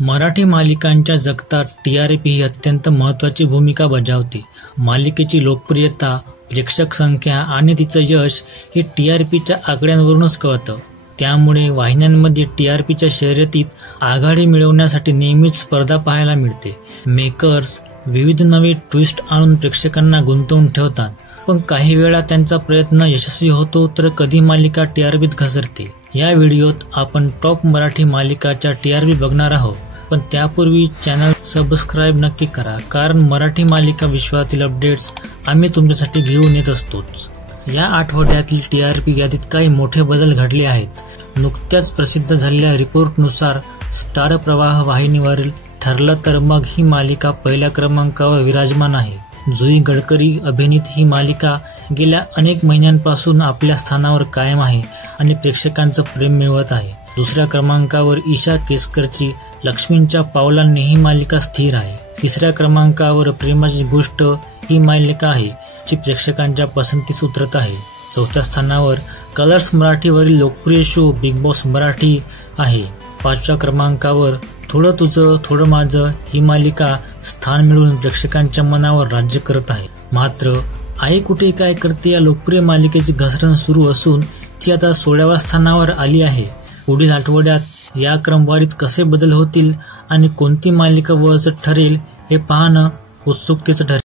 मराठी मालिकांच्या जगतात टीआरपी ही अत्यंत महत्त्वाची भूमिका बजावते. मालिकेची लोकप्रियता, प्रेक्षक संख्या आणि तिचं यश हे टीआरपीच्या आकड्यांवरूनच कळतं. त्यामुळे वाहिन्यांमध्ये टीआरपीच्या शर्यतीत आघाडी मिळवण्यासाठी नेहमीच स्पर्धा पाहायला मिळते. मेकर्स विविध नवे ट्विस्ट आणून प्रेक्षकांना गुंतवून ठेवतात, पण काही वेळा त्यांचा प्रयत्न यशस्वी होतो तर कधी मालिका टीआरपीत घसरते. या व्हिडिओत आपण टॉप मराठी मालिकाच्या टीआरपी बघणार आहोत, पण त्यापूर्वी चॅनल सबस्क्राईब नक्की करा, कारण मराठी मालिका विश्वातील अपडेट्स आम्ही तुमच्यासाठी घेऊन येत असतोच. या आठवड्यातील टीआरपी यादीत काही मोठे बदल घडले आहेत. नुकत्याच प्रसिद्ध झालेल्या रिपोर्टनुसार स्टार प्रवाह वाहिनीवरील ठरलं तर मग ही मालिका पहिल्या क्रमांकावर विराजमान आहे. जुई गडकरी अभिनीत ही मालिका गेल्या अनेक महिन्यांपासून आपल्या स्थानावर कायम आहे आणि प्रेक्षकांचं प्रेम मिळवत आहे. दुसऱ्या क्रमांकावर ईशा केसकरची लक्ष्मींच्या पावलांनी ही मालिका स्थिर आहे. तिसऱ्या क्रमांकावर प्रेमाची गोष्ट ही मालिका आहे जी प्रेक्षकांच्या पसंतीस उतरत आहे. चौथ्या स्थानावर कलर्स मराठीवरील लोकप्रिय शो बिग बॉस मराठी आहे. पाचव्या क्रमांकावर थोडं तुझं थोडं माझं ही मालिका स्थान मिळवून प्रेक्षकांच्या मनावर राज्य करत आहे. मात्र आई कुठे काय करते या लोकप्रिय मालिकेची घसरण सुरू असून ती आता 16व्या स्थानावर आली आहे. पुढील आठवड्यात या क्रमवारीत कसे बदल होतील आणि कोणती मालिका वळसर ठरेल हे पाहणं उत्सुकतेचं ठरेल.